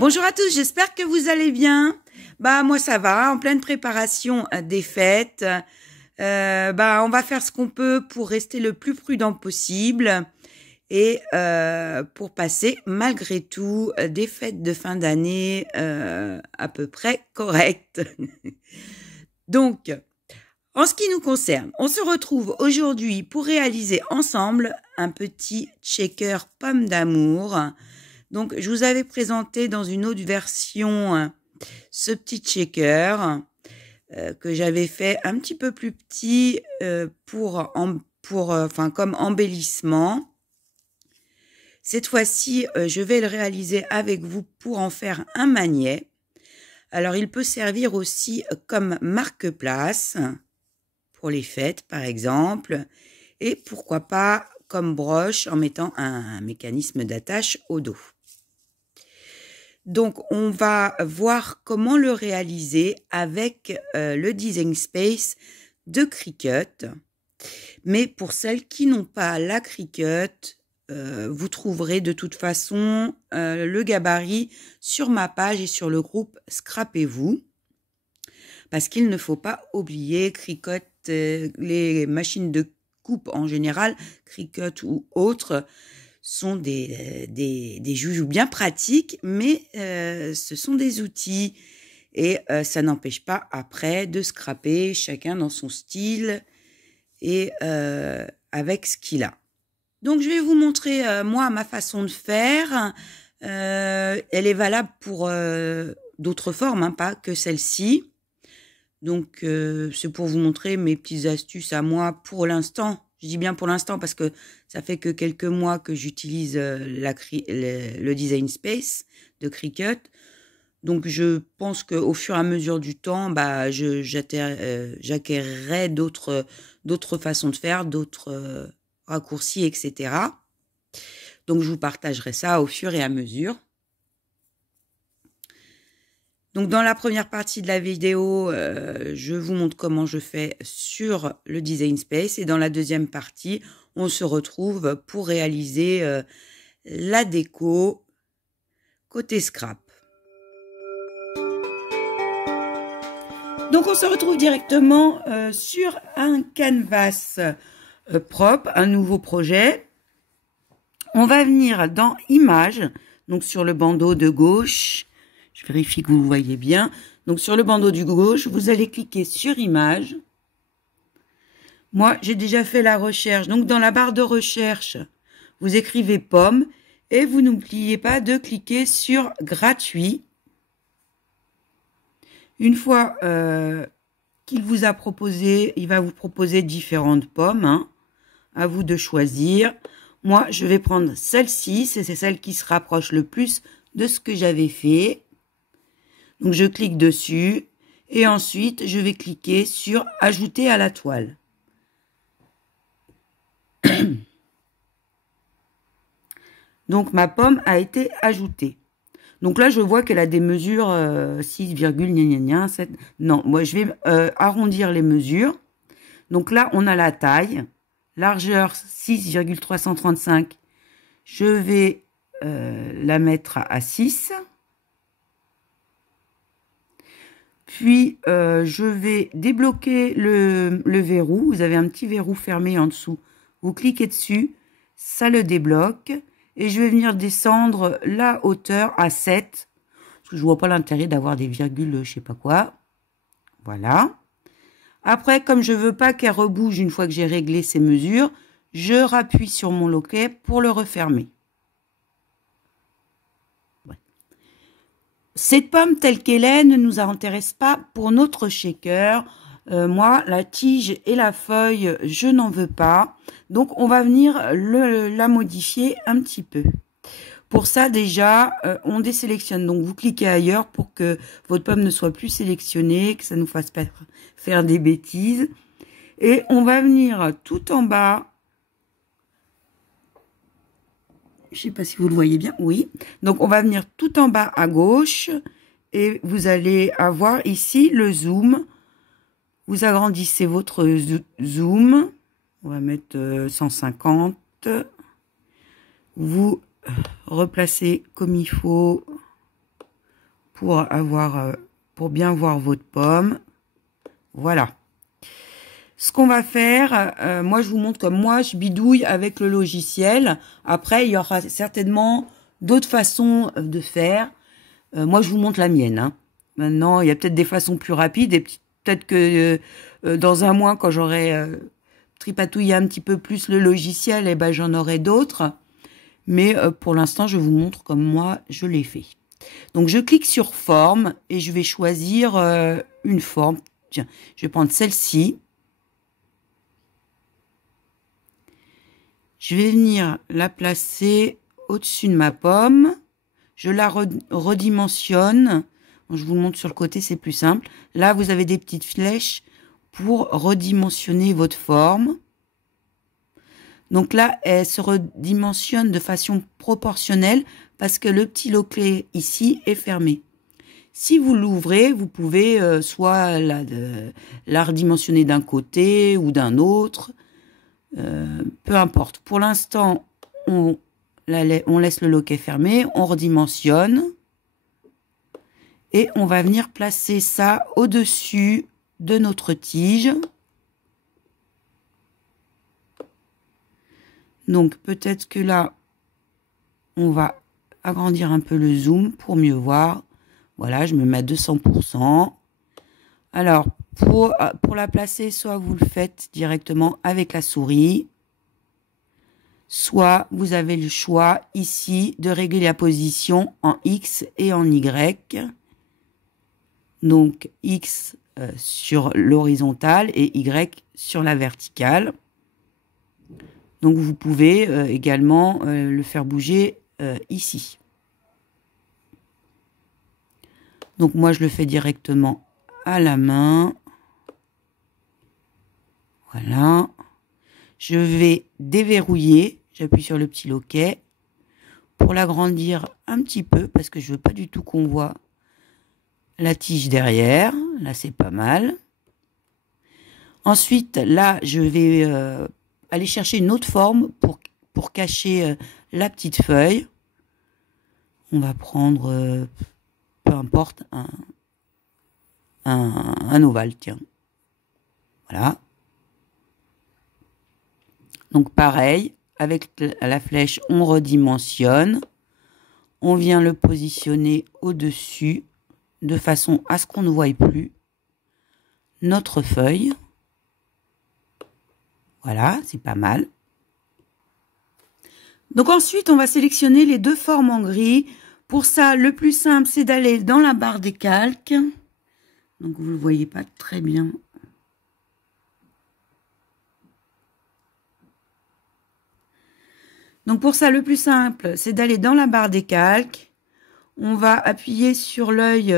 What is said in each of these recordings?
Bonjour à tous, j'espère que vous allez bien. Bah moi ça va, en pleine préparation des fêtes. On va faire ce qu'on peut pour rester le plus prudent possible et pour passer malgré tout des fêtes de fin d'année à peu près correctes. Donc, en ce qui nous concerne, on se retrouve aujourd'hui pour réaliser ensemble un petit shaker pomme d'amour. Donc, je vous avais présenté dans une autre version ce petit shaker que j'avais fait un petit peu plus petit comme embellissement. Cette fois-ci, je vais le réaliser avec vous pour en faire un magnet. Alors, il peut servir aussi comme marque-place pour les fêtes, par exemple, et pourquoi pas comme broche en mettant un mécanisme d'attache au dos. Donc, on va voir comment le réaliser avec le Design Space de Cricut. Mais pour celles qui n'ont pas la Cricut, vous trouverez de toute façon le gabarit sur ma page et sur le groupe Scrapez-vous. Parce qu'il ne faut pas oublier Cricut, les machines de coupe en général, Cricut ou autres, sont des joujoux bien pratiques, mais ce sont des outils et ça n'empêche pas après de scraper chacun dans son style et avec ce qu'il a. Donc je vais vous montrer moi ma façon de faire. Elle est valable pour d'autres formes, hein, pas que celle-ci. Donc c'est pour vous montrer mes petites astuces à moi pour l'instant. Je dis bien pour l'instant parce que ça fait que quelques mois que j'utilise le Design Space de Cricut. Donc je pense qu'au fur et à mesure du temps, j'acquerrai d'autres façons de faire, d'autres raccourcis, etc. Donc je vous partagerai ça au fur et à mesure. Donc dans la première partie de la vidéo, je vous montre comment je fais sur le Design Space et dans la deuxième partie, on se retrouve pour réaliser la déco côté scrap. Donc on se retrouve directement sur un canvas propre, un nouveau projet. On va venir dans Images, donc sur le bandeau de gauche. Je vérifie que vous voyez bien. Donc, sur le bandeau du gauche, vous allez cliquer sur Images. Moi, j'ai déjà fait la recherche. Donc, dans la barre de recherche, vous écrivez pomme et vous n'oubliez pas de cliquer sur Gratuit. Une fois qu'il vous a proposé, il va vous proposer différentes pommes. Hein. À vous de choisir. Moi, je vais prendre celle-ci. C'est celle qui se rapproche le plus de ce que j'avais fait. Donc, je clique dessus et ensuite, je vais cliquer sur « Ajouter à la toile ». Donc, ma pomme a été ajoutée. Donc là, je vois qu'elle a des mesures 6, non, moi, je vais arrondir les mesures. Donc là, on a la taille. Largeur 6,335. Je vais la mettre à 6. Puis, je vais débloquer le verrou. Vous avez un petit verrou fermé en dessous. Vous cliquez dessus, ça le débloque. Et je vais venir descendre la hauteur à 7. Parce que je vois pas l'intérêt d'avoir des virgules, je sais pas quoi. Voilà. Après, comme je veux pas qu'elle rebouge une fois que j'ai réglé ces mesures, je rappuie sur mon loquet pour le refermer. Cette pomme telle qu'elle est ne nous intéresse pas pour notre shaker. Moi, la tige et la feuille, je n'en veux pas. Donc, on va venir la modifier un petit peu. Pour ça, déjà, on désélectionne. Donc, vous cliquez ailleurs pour que votre pomme ne soit plus sélectionnée, que ça ne nous fasse pas faire des bêtises. Et on va venir tout en bas. Je ne sais pas si vous le voyez bien. Oui. Donc, on va venir tout en bas à gauche. Et vous allez avoir ici le zoom. Vous agrandissez votre zoom. On va mettre 150. Vous replacez comme il faut pour bien voir votre pomme. Voilà. Ce qu'on va faire, moi je vous montre comme moi je bidouille avec le logiciel. Après il y aura certainement d'autres façons de faire. Moi je vous montre la mienne. Hein. Maintenant il y a peut-être des façons plus rapides et peut-être que dans un mois quand j'aurai tripatouillé un petit peu plus le logiciel, eh ben j'en aurai d'autres. Mais pour l'instant je vous montre comme moi je l'ai fait. Donc je clique sur forme et je vais choisir une forme. Tiens, je vais prendre celle-ci. Je vais venir la placer au-dessus de ma pomme. Je la redimensionne. Bon, je vous le montre sur le côté, c'est plus simple. Là, vous avez des petites flèches pour redimensionner votre forme. Donc là, elle se redimensionne de façon proportionnelle parce que le petit lot-clé ici est fermé. Si vous l'ouvrez, vous pouvez soit la redimensionner d'un côté ou d'un autre. Peu importe. Pour l'instant, on laisse le loquet fermé, on redimensionne et on va venir placer ça au-dessus de notre tige. Donc peut-être que là, on va agrandir un peu le zoom pour mieux voir. Voilà, je me mets à 200%. Alors, pour la placer, soit vous le faites directement avec la souris, soit vous avez le choix ici de régler la position en X et en Y. Donc, X sur l'horizontale et Y sur la verticale. Donc, vous pouvez également le faire bouger ici. Donc, moi, je le fais directement à la main. Voilà. Je vais déverrouiller. J'appuie sur le petit loquet pour l'agrandir un petit peu parce que je veux pas du tout qu'on voit la tige derrière. Là, c'est pas mal. Ensuite, là, je vais aller chercher une autre forme pour cacher la petite feuille. On va prendre, peu importe, un ovale, tiens. Voilà. Donc pareil, avec la flèche, on redimensionne. On vient le positionner au-dessus de façon à ce qu'on ne voie plus notre feuille. Voilà, c'est pas mal. Donc ensuite, on va sélectionner les deux formes en gris. Pour ça, le plus simple, c'est d'aller dans la barre des calques. Donc vous ne le voyez pas très bien. Donc pour ça, le plus simple, c'est d'aller dans la barre des calques. On va appuyer sur l'œil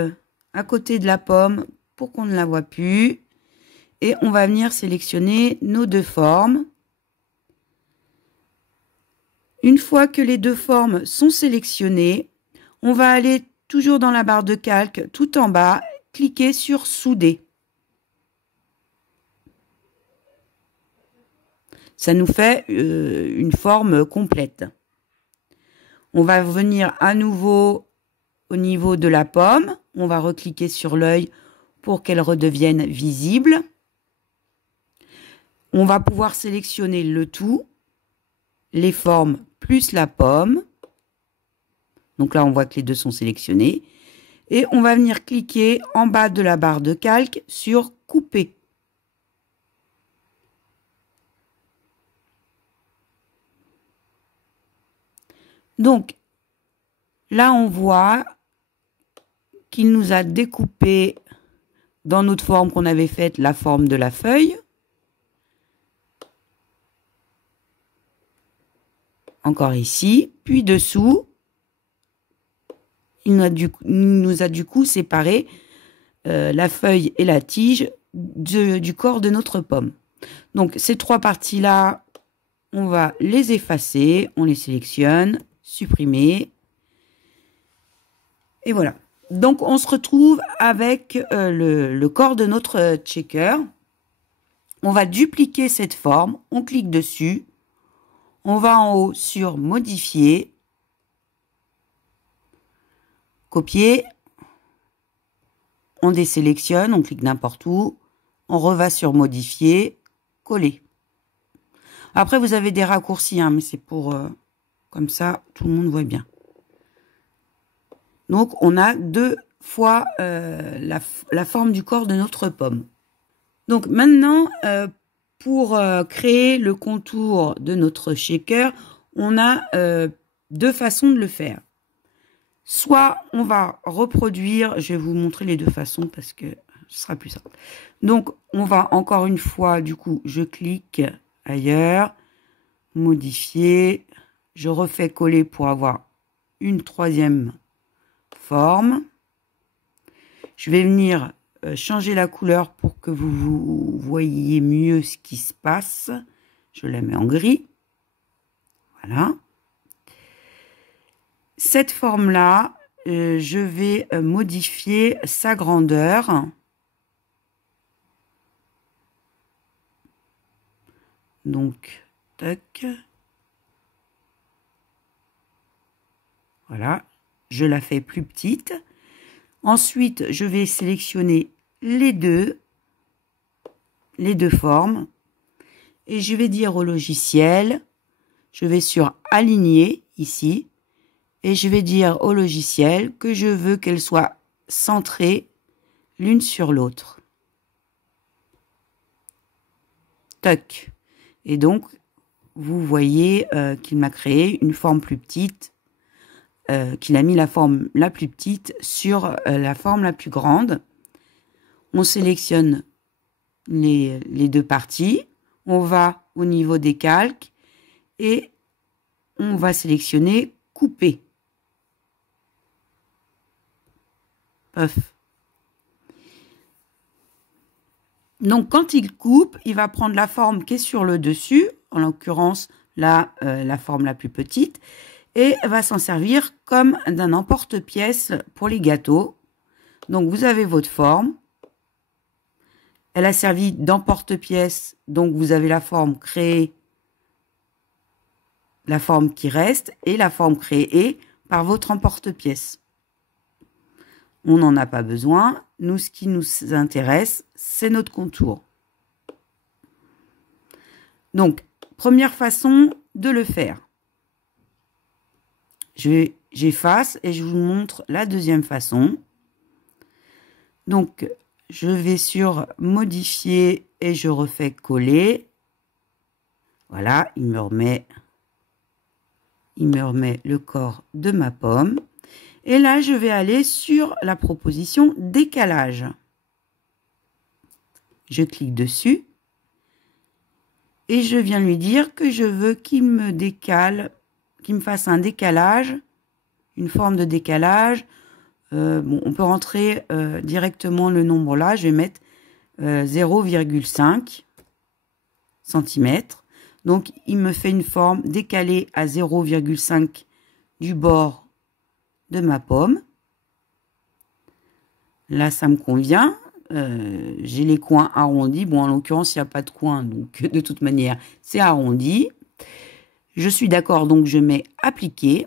à côté de la pomme pour qu'on ne la voit plus. Et on va venir sélectionner nos deux formes. Une fois que les deux formes sont sélectionnées, on va aller toujours dans la barre de calque tout en bas, cliquer sur souder. Ça nous fait une forme complète. On va venir à nouveau au niveau de la pomme. On va recliquer sur l'œil pour qu'elle redevienne visible. On va pouvoir sélectionner le tout, les formes plus la pomme. Donc là, on voit que les deux sont sélectionnés. Et on va venir cliquer en bas de la barre de calque sur couper. Donc, là, on voit qu'il nous a découpé dans notre forme qu'on avait faite, la forme de la feuille. Encore ici, puis dessous, il nous a du coup séparé la feuille et la tige du corps de notre pomme. Donc, ces trois parties-là, on va les effacer, on les sélectionne, supprimer. Et voilà. Donc, on se retrouve avec le corps de notre checker. On va dupliquer cette forme, on clique dessus. On va en haut sur modifier, copier, on désélectionne, on clique n'importe où, on reva sur modifier, coller. Après, vous avez des raccourcis, hein, mais c'est pour... comme ça, tout le monde voit bien. Donc, on a 2 fois la forme du corps de notre pomme. Donc, maintenant, pour créer le contour de notre shaker, on a 2 façons de le faire. Soit on va reproduire, je vais vous montrer les 2 façons parce que ce sera plus simple. Donc, on va encore une fois, du coup, je clique ailleurs, modifier, je refais coller pour avoir une 3e forme. Je vais venir changer la couleur pour que vous voyez mieux ce qui se passe. Je la mets en gris. Voilà. Cette forme-là, je vais modifier sa grandeur. Donc, tac. Voilà, je la fais plus petite. Ensuite, je vais sélectionner les deux formes. Et je vais dire au logiciel, je vais sur Aligner, ici. Et je vais dire au logiciel que je veux qu'elles soient centrées l'une sur l'autre. Toc. Et donc, vous voyez qu'il m'a créé une forme plus petite, qu'il a mis la forme la plus petite sur la forme la plus grande. On sélectionne les 2 parties. On va au niveau des calques et on va sélectionner couper. Puff. Donc, quand il coupe, il va prendre la forme qui est sur le dessus, en l'occurrence, là, la forme la plus petite, et va s'en servir comme d'un emporte-pièce pour les gâteaux. Donc, vous avez votre forme. Elle a servi d'emporte-pièce, donc vous avez la forme créée, la forme qui reste, et la forme créée par votre emporte-pièce. On n'en a pas besoin. Nous, ce qui nous intéresse, c'est notre contour. Donc, première façon de le faire. J'efface et je vous montre la 2e façon. Donc, je vais sur modifier et je refais coller. Voilà, il me remet le corps de ma pomme. Et là, je vais aller sur la proposition décalage. Je clique dessus. Et je viens lui dire que je veux qu'il me décale, qu'il me fasse un décalage, une forme de décalage. Bon, on peut rentrer directement le nombre là. Je vais mettre 0,5 cm. Donc, il me fait une forme décalée à 0,5 du bord de ma pomme. Là, ça me convient. J'ai les coins arrondis. Bon, en l'occurrence, il n'y a pas de coin, donc de toute manière, c'est arrondi. Je suis d'accord, donc je mets appliquer.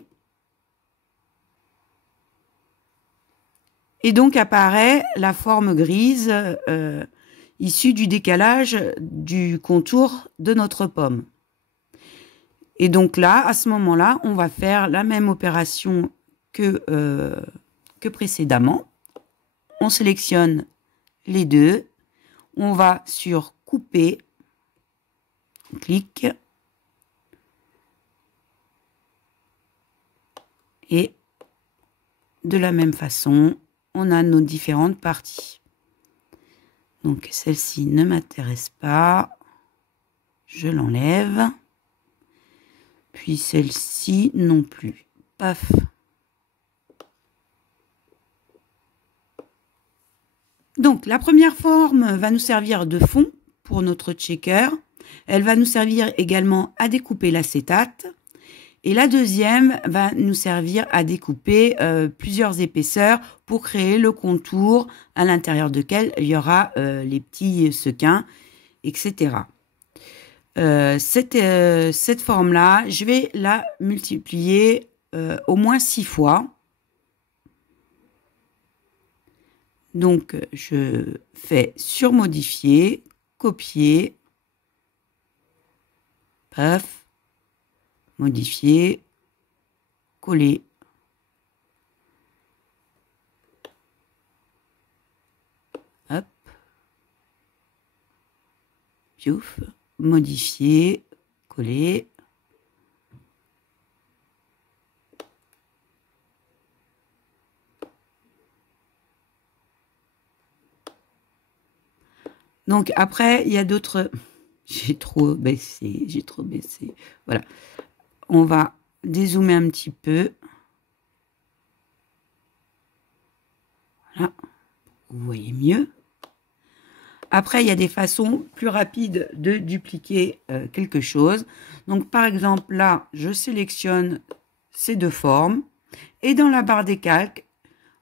Et donc apparaît la forme grise issue du décalage du contour de notre pomme. Et donc là, à ce moment-là, on va faire la même opération que précédemment. On sélectionne les 2. On va sur couper. On clique. Et de la même façon, on a nos différentes parties. Donc celle-ci ne m'intéresse pas. Je l'enlève. Puis celle-ci non plus. Paf. Donc, la première forme va nous servir de fond pour notre shaker. Elle va nous servir également à découper l'acétate. Et la deuxième va nous servir à découper plusieurs épaisseurs pour créer le contour à l'intérieur duquel il y aura les petits sequins, etc. Cette forme-là, je vais la multiplier au moins 6 fois. Donc, je fais sur modifier, copier, paf, modifier, coller. Hop. Piouf, modifier, coller. Donc après, il y a d'autres... J'ai trop baissé. Voilà. On va dézoomer un petit peu. Voilà. Vous voyez mieux. Après, il y a des façons plus rapides de dupliquer quelque chose. Donc, par exemple, là, je sélectionne ces deux formes. Et dans la barre des calques,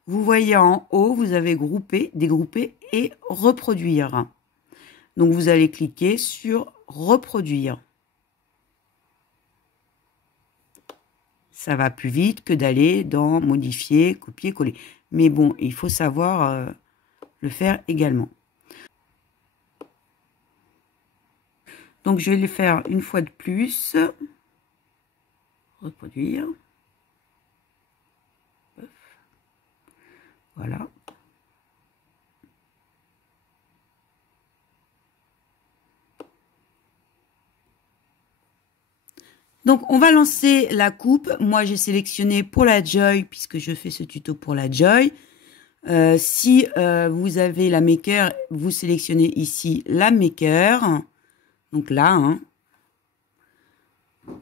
vous voyez en haut, vous avez groupé, dégrouper et reproduire. Donc, vous allez cliquer sur reproduire. Ça va plus vite que d'aller dans modifier, copier, coller. Mais bon, il faut savoir le faire également. Donc, je vais le faire une fois de plus. Reproduire. Voilà. Donc, on va lancer la coupe. Moi, j'ai sélectionné pour la Joy, puisque je fais ce tuto pour la Joy. Si vous avez la Maker, vous sélectionnez ici la Maker. Donc là, hein.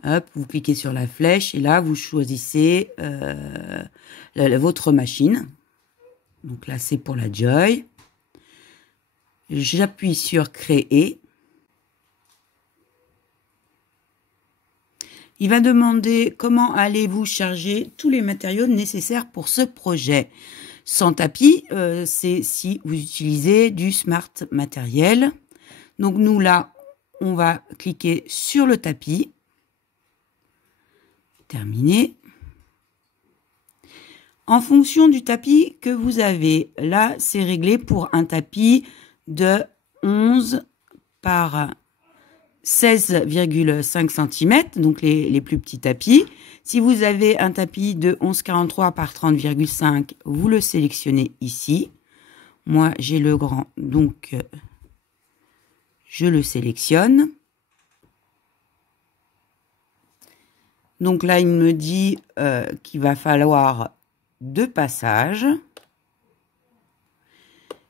Hop, vous cliquez sur la flèche et là, vous choisissez votre machine. Donc là, c'est pour la Joy. J'appuie sur Créer. Il va demander comment allez-vous charger tous les matériaux nécessaires pour ce projet. Sans tapis, c'est si vous utilisez du Smart Matériel. Donc nous, là, on va cliquer sur le tapis. Terminé. En fonction du tapis que vous avez, là, c'est réglé pour un tapis de 11 par 16,5 cm, donc les plus petits tapis. Si vous avez un tapis de 11,43 par 30,5, vous le sélectionnez ici. Moi, j'ai le grand, donc je le sélectionne. Donc là, il me dit qu'il va falloir 2 passages.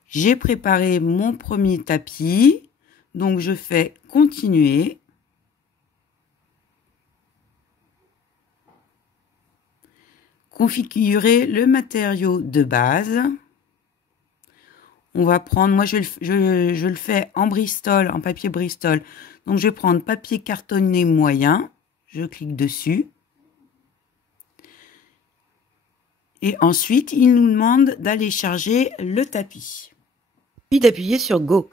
J'ai préparé mon premier tapis. Donc, je fais continuer. Configurer le matériau de base. On va prendre, moi je le fais en Bristol, en papier Bristol. Donc, je vais prendre papier cartonné moyen. Je clique dessus. Et ensuite, il nous demande d'aller charger le tapis. Puis d'appuyer sur Go.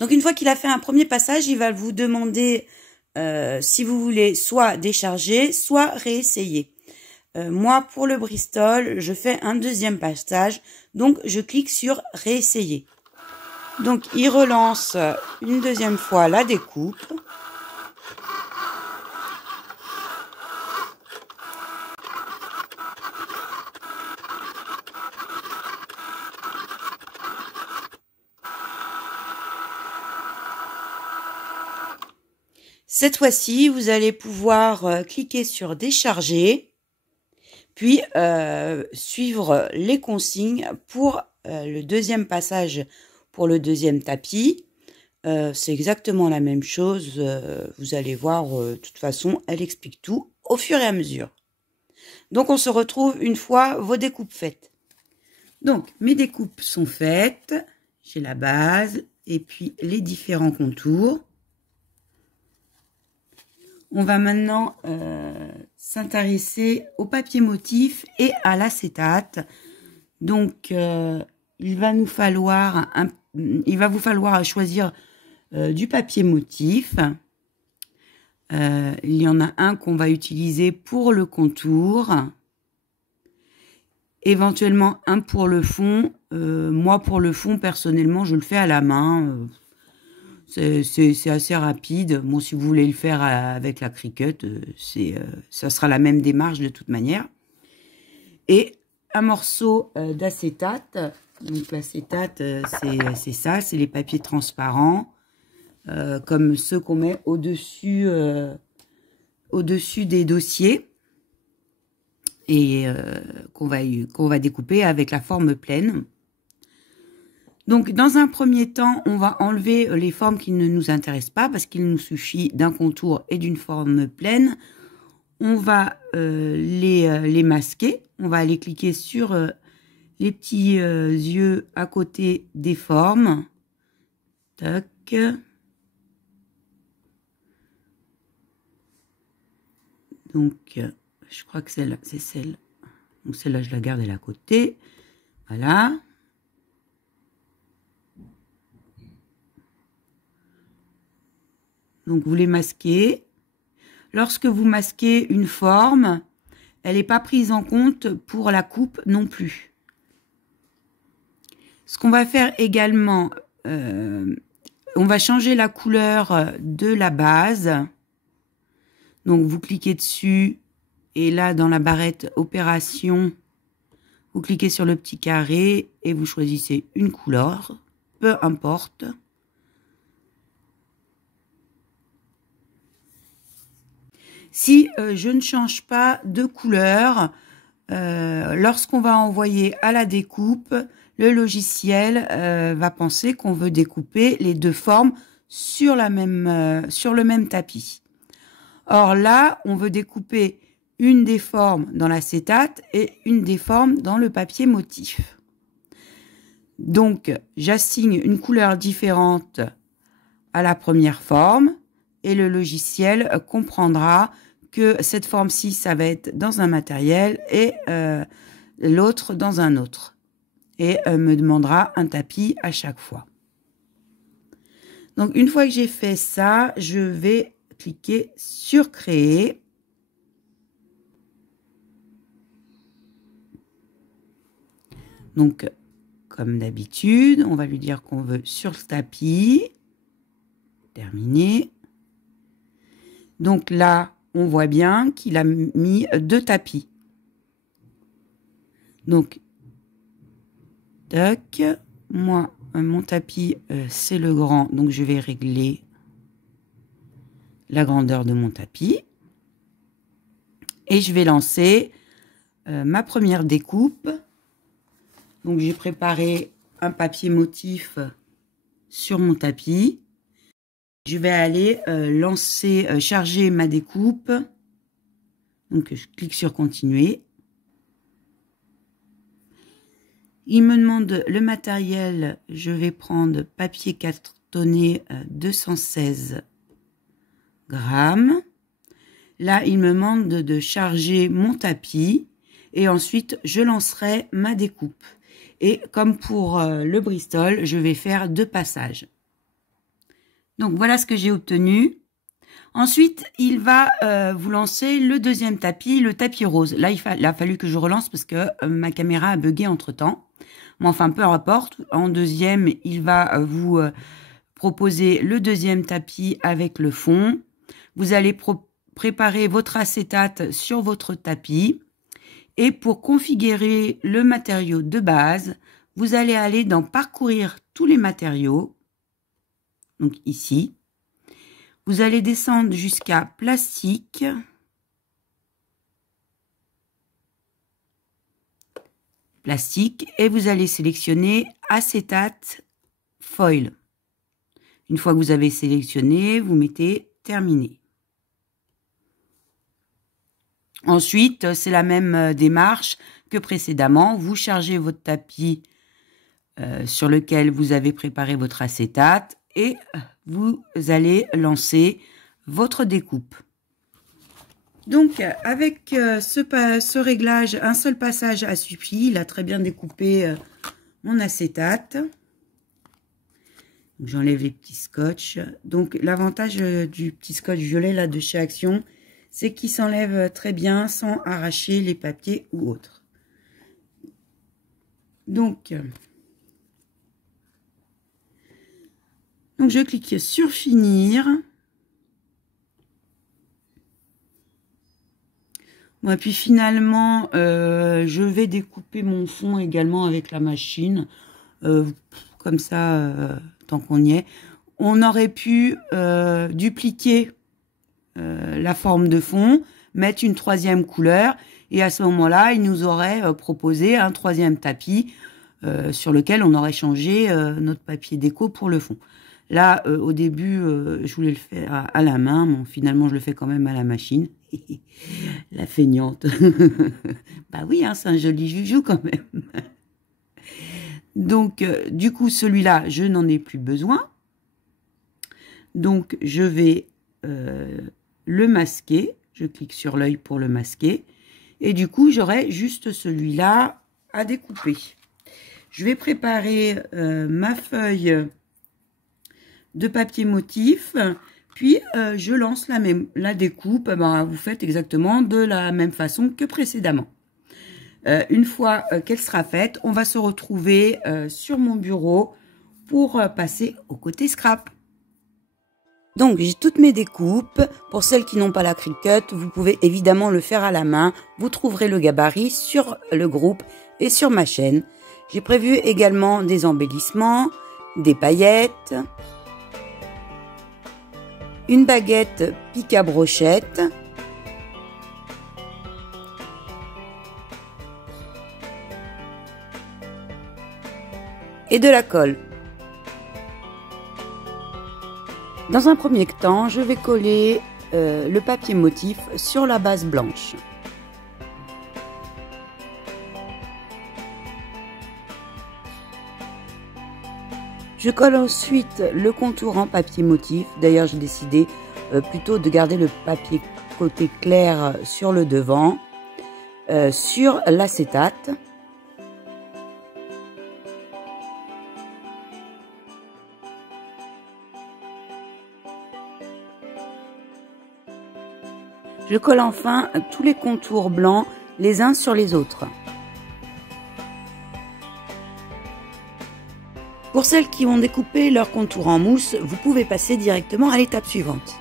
Donc, une fois qu'il a fait un premier passage, il va vous demander si vous voulez soit décharger, soit réessayer. Moi, pour le Bristol, je fais un deuxième passage. Donc, je clique sur réessayer. Donc, il relance une deuxième fois la découpe. Cette fois-ci, vous allez pouvoir cliquer sur décharger, puis suivre les consignes pour le deuxième passage, pour le deuxième tapis. C'est exactement la même chose, vous allez voir, de toute façon, elle explique tout au fur et à mesure. Donc, on se retrouve une fois vos découpes faites. Donc, mes découpes sont faites. J'ai la base et puis les différents contours. On va maintenant s'intéresser au papier motif et à l'acétate. Donc, il va vous falloir choisir du papier motif. Il y en a un qu'on va utiliser pour le contour. Éventuellement un pour le fond. Moi, pour le fond, personnellement, je le fais à la main. C'est assez rapide. Bon, si vous voulez le faire avec la Cricut, ça sera la même démarche de toute manière. Et un morceau d'acétate. Donc l'acétate, c'est ça, c'est les papiers transparents, comme ceux qu'on met au-dessus des dossiers et qu'on va découper avec la forme pleine. Donc, dans un premier temps, on va enlever les formes qui ne nous intéressent pas parce qu'il nous suffit d'un contour et d'une forme pleine. On va les masquer. On va aller cliquer sur les petits yeux à côté des formes. Tac. Donc, je crois que celle-là, c'est celle. Donc, celle-là, je la garde, elle est à côté. Voilà. Donc, vous les masquez. Lorsque vous masquez une forme, elle n'est pas prise en compte pour la coupe non plus. Ce qu'on va faire également, on va changer la couleur de la base. Donc, vous cliquez dessus et là, dans la barrette Opération, vous cliquez sur le petit carré et vous choisissez une couleur, peu importe. Si je ne change pas de couleur, lorsqu'on va envoyer à la découpe, le logiciel va penser qu'on veut découper les deux formes sur le même tapis. Or là, on veut découper une des formes dans l'acétate et une des formes dans le papier motif. Donc, j'assigne une couleur différente à la première forme et le logiciel comprendra que cette forme-ci, ça va être dans un matériel et l'autre dans un autre. Et me demandera un tapis à chaque fois. Donc, une fois que j'ai fait ça, je vais cliquer sur Créer. Donc, comme d'habitude, on va lui dire qu'on veut sur le tapis. Terminé. Donc là, on voit bien qu'il a mis deux tapis. Donc, tac. Moi, mon tapis, c'est le grand. Donc, je vais régler la grandeur de mon tapis. Et je vais lancer ma première découpe. Donc, j'ai préparé un papier motif sur mon tapis. Je vais aller charger ma découpe. Donc, je clique sur Continuer. Il me demande le matériel. Je vais prendre papier cartonné 216 grammes. Là, il me demande de charger mon tapis. Et ensuite, je lancerai ma découpe. Et comme pour le Bristol, je vais faire 2 passages. Donc, voilà ce que j'ai obtenu. Ensuite, il va vous lancer le deuxième tapis, le tapis rose. Là, il a fallu que je relance parce que ma caméra a bugué entre-temps. Mais enfin, peu importe. En deuxième, il va vous proposer le deuxième tapis avec le fond. Vous allez préparer votre acétate sur votre tapis. Et pour configurer le matériau de base, vous allez aller dans Parcourir tous les matériaux. Donc ici. Vous allez descendre jusqu'à Plastique. Plastique. Et vous allez sélectionner Acétate Foil. Une fois que vous avez sélectionné, vous mettez Terminer. Ensuite, c'est la même démarche que précédemment. Vous chargez votre tapis sur lequel vous avez préparé votre acétate et vous allez lancer votre découpe. Donc, avec ce réglage, un seul passage a suffi. Il a très bien découpé mon acétate. J'enlève les petits scotch. Donc, l'avantage du petit scotch violet là de chez Action, c'est qu'il s'enlève très bien sans arracher les papiers ou autres. Donc, je clique sur finir. Bon, et puis finalement, je vais découper mon fond également avec la machine. Comme ça, tant qu'on y est. On aurait pu dupliquer la forme de fond, mettre une troisième couleur, et à ce moment-là, il nous aurait proposé un troisième tapis sur lequel on aurait changé notre papier déco pour le fond. Là, au début, je voulais le faire à la main, bon, finalement, je le fais quand même à la machine. La feignante. Bah oui, hein, c'est un joli joujou quand même. Donc, du coup, celui-là, je n'en ai plus besoin. Donc, je vais le masquer. Je clique sur l'œil pour le masquer. Et du coup, j'aurai juste celui-là à découper. Je vais préparer ma feuille de papier motif. Puis, je lance la découpe. Ben, vous faites exactement de la même façon que précédemment. Une fois qu'elle sera faite, on va se retrouver sur mon bureau pour passer au côté scrap. Donc, j'ai toutes mes découpes. Pour celles qui n'ont pas la Cricut, vous pouvez évidemment le faire à la main. Vous trouverez le gabarit sur le groupe et sur ma chaîne. J'ai prévu également des embellissements, des paillettes, une baguette pique à brochette, et de la colle. Dans un premier temps, je vais coller le papier motif sur la base blanche. Je colle ensuite le contour en papier motif. D'ailleurs, j'ai décidé plutôt de garder le papier côté clair sur le devant, sur l'acétate. Je colle enfin tous les contours blancs les uns sur les autres. Pour celles qui ont découpé leur contour en mousse, vous pouvez passer directement à l'étape suivante.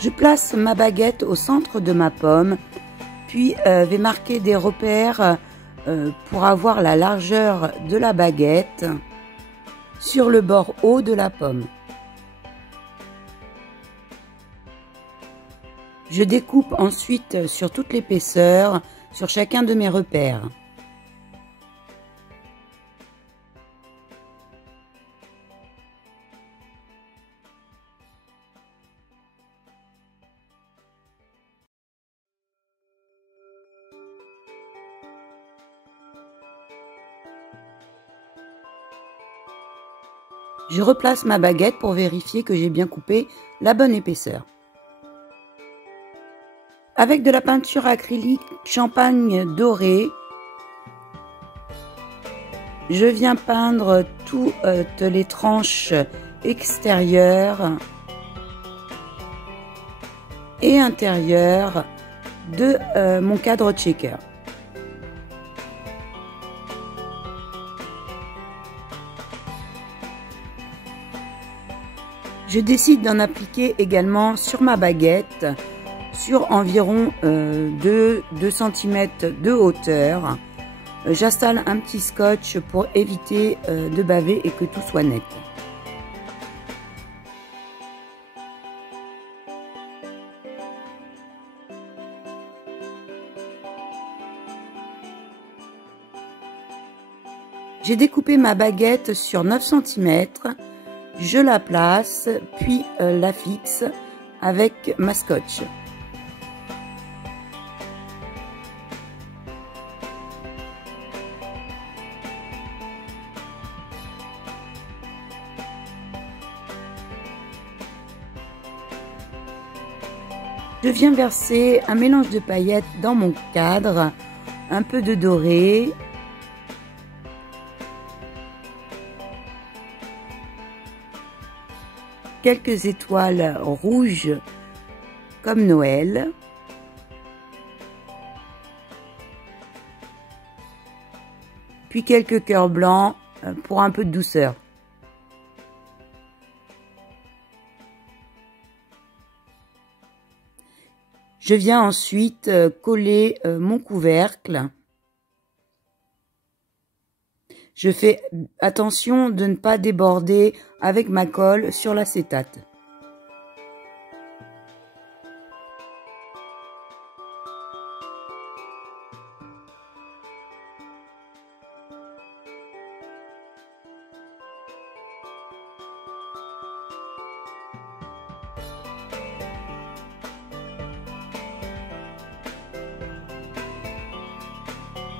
Je place ma baguette au centre de ma pomme, puis vais marquer des repères pour avoir la largeur de la baguette sur le bord haut de la pomme. Je découpe ensuite sur toute l'épaisseur, sur chacun de mes repères. Je replace ma baguette pour vérifier que j'ai bien coupé la bonne épaisseur. Avec de la peinture acrylique champagne doré, je viens peindre toutes les tranches extérieures et intérieures de mon cadre checker. Je décide d'en appliquer également sur ma baguette, sur environ 2 cm de hauteur. J'installe un petit scotch pour éviter de baver et que tout soit net. J'ai découpé ma baguette sur 9 cm. je la place, puis la fixe avec ma scotch. Je viens verser un mélange de paillettes dans mon cadre, un peu de doré, quelques étoiles rouges comme Noël, puis quelques cœurs blancs pour un peu de douceur. Je viens ensuite coller mon couvercle. Je fais attention de ne pas déborder avec ma colle sur l'acétate.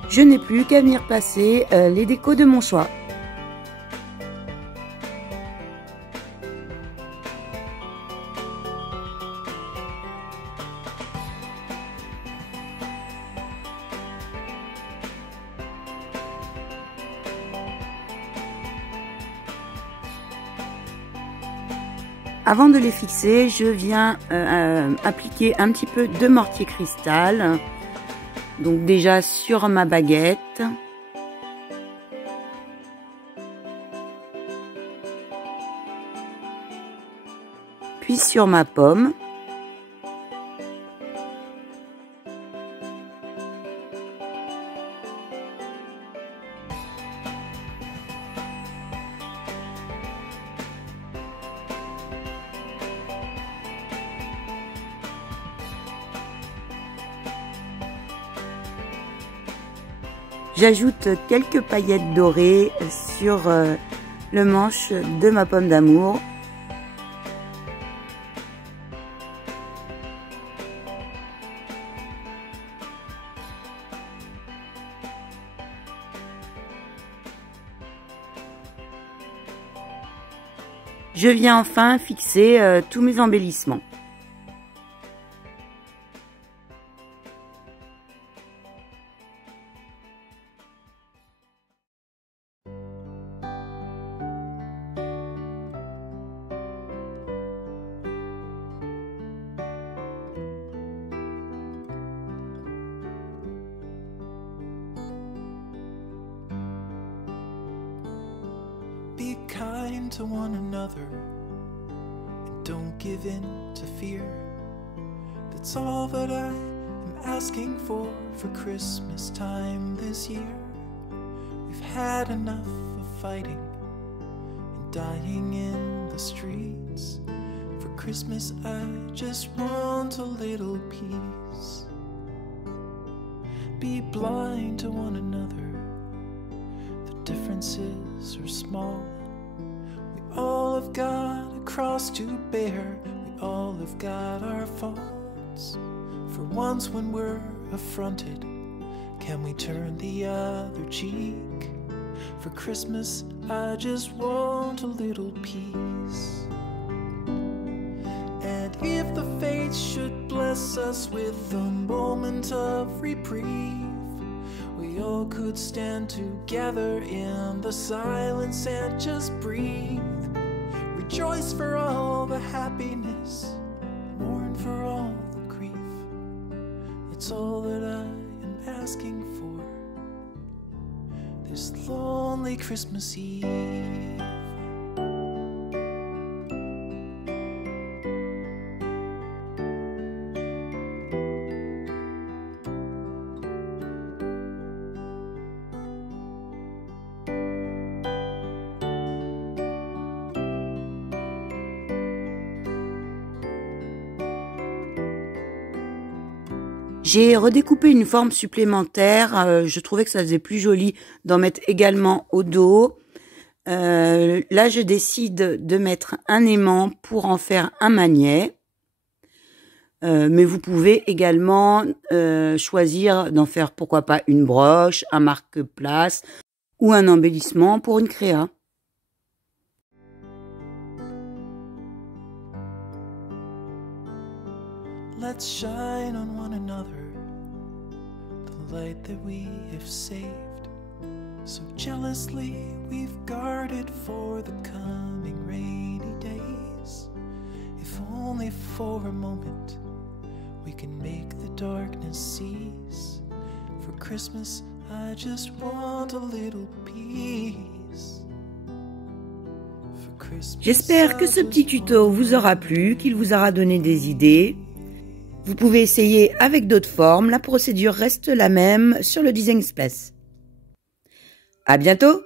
Je n'ai plus qu'à venir passer les décos de mon choix. Avant de les fixer, je viens appliquer un petit peu de mortier cristal. Donc déjà sur ma baguette. Puis sur ma pomme. J'ajoute quelques paillettes dorées sur le manche de ma pomme d'amour. Je viens enfin fixer tous mes embellissements. Be kind to one another and don't give in to fear. That's all that I am asking for Christmas time this year. We've had enough of fighting and dying in the streets. For Christmas I just want a little peace. Be blind to one another. Differences are small. We all have got a cross to bear. We all have got our faults. For once when we're affronted, can we turn the other cheek? For Christmas I just want a little peace. And if the fates should bless us with a moment of reprieve, we all could stand together in the silence and just breathe. Rejoice for all the happiness, mourn for all the grief. It's all that I am asking for this lonely Christmas Eve. J'ai redécoupé une forme supplémentaire, je trouvais que ça faisait plus joli d'en mettre également au dos. Là, je décide de mettre un aimant pour en faire un magnet. Mais vous pouvez également choisir d'en faire, pourquoi pas, une broche, un marque-place ou un embellissement pour une créa. Let's shine on one another the light that we have saved. So jealously we've guarded for the coming rainy days. If only for a moment we can make the darkness cease. For Christmas I just want a little peace. J'espère que ce petit tuto vous aura plu, qu'il vous aura donné des idées. Vous pouvez essayer avec d'autres formes, la procédure reste la même sur le Design Space. À bientôt!